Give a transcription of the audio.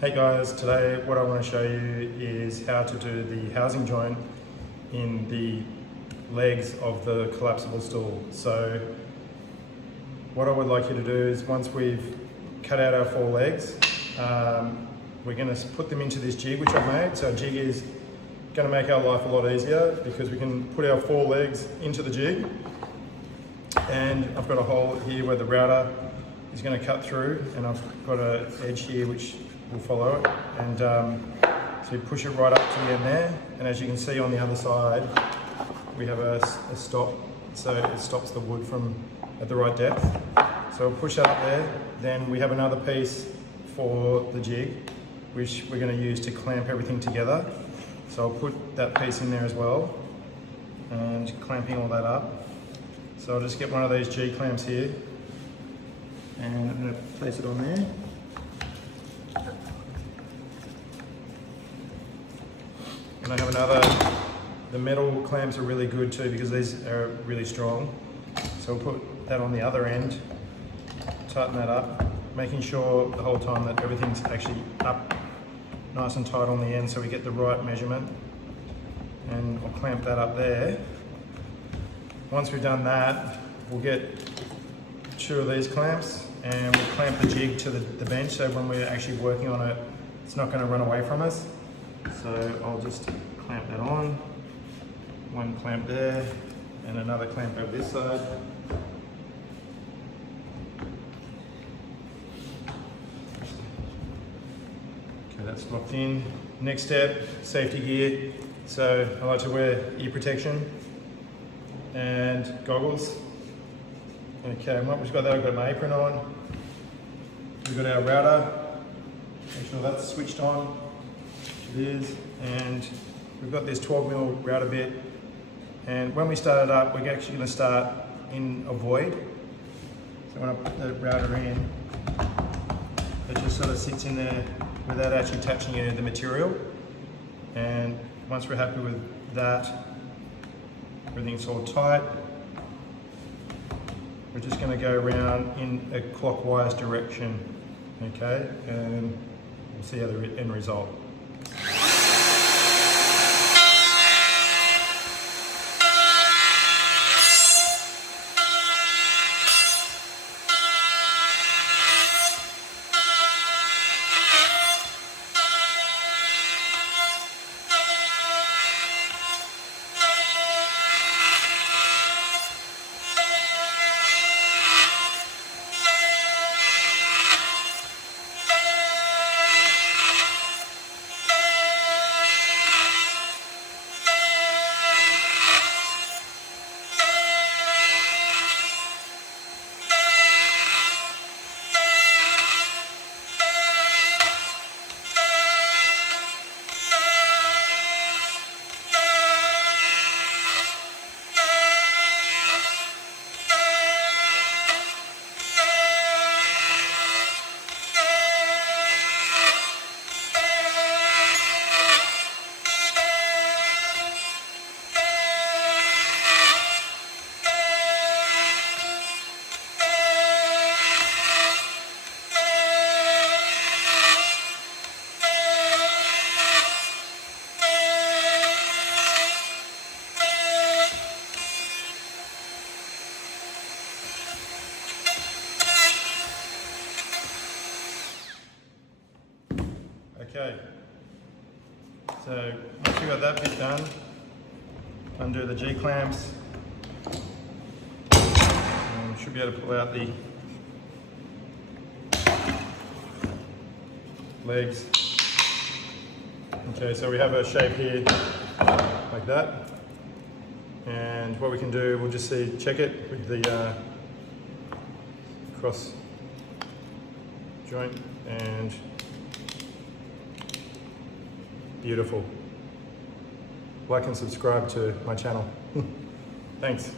Hey guys, today what I want to show you is how to do the housing joint in the legs of the collapsible stool. So what I would like you to do is, once we've cut out our four legs, we're going to put them into this jig which I've made. So a jig is going to make our life a lot easier because we can put our four legs into the jig, and I've got a hole here where the router is going to cut through, and I've got an edge here which will follow it, and so you push it right up to the end there, and as you can see on the other side we have a stop, so it stops the wood from at the right depth. So we'll push that up there. Then we have another piece for the jig which we're going to use to clamp everything together, so I'll put that piece in there as well and clamping all that up. So I'll just get one of these G clamps here and I'm going to place it on there. And I have another, the metal clamps are really good too because these are really strong. So we'll put that on the other end, tighten that up, making sure the whole time that everything's actually up nice and tight on the end so we get the right measurement. And I'll clamp that up there. Once we've done that, we'll get two of these clamps and we'll clamp the jig to the bench, so when we're actually working on it, it's not going to run away from us. So I'll just clamp that on, one clamp there and another clamp over this side. Okay, that's locked in. Next step, safety gear. So I like to wear ear protection and goggles. Okay, once we've got that, I've got my apron on. We've got our router, make sure that's switched on. It is, and we've got this 12mm router bit, and when we start it up we're actually going to start in a void. So when I put the router in, it just sort of sits in there without actually touching any of the material, and once we're happy with that, everything's all tight, we're just going to go around in a clockwise direction, okay, and we'll see how the end result. Okay, so once you've got that bit done, undo the G clamps, and should be able to pull out the legs. Okay, so we have a shape here like that, and what we can do, we'll just check it with the cross joint, and beautiful. Like and subscribe to my channel. Thanks.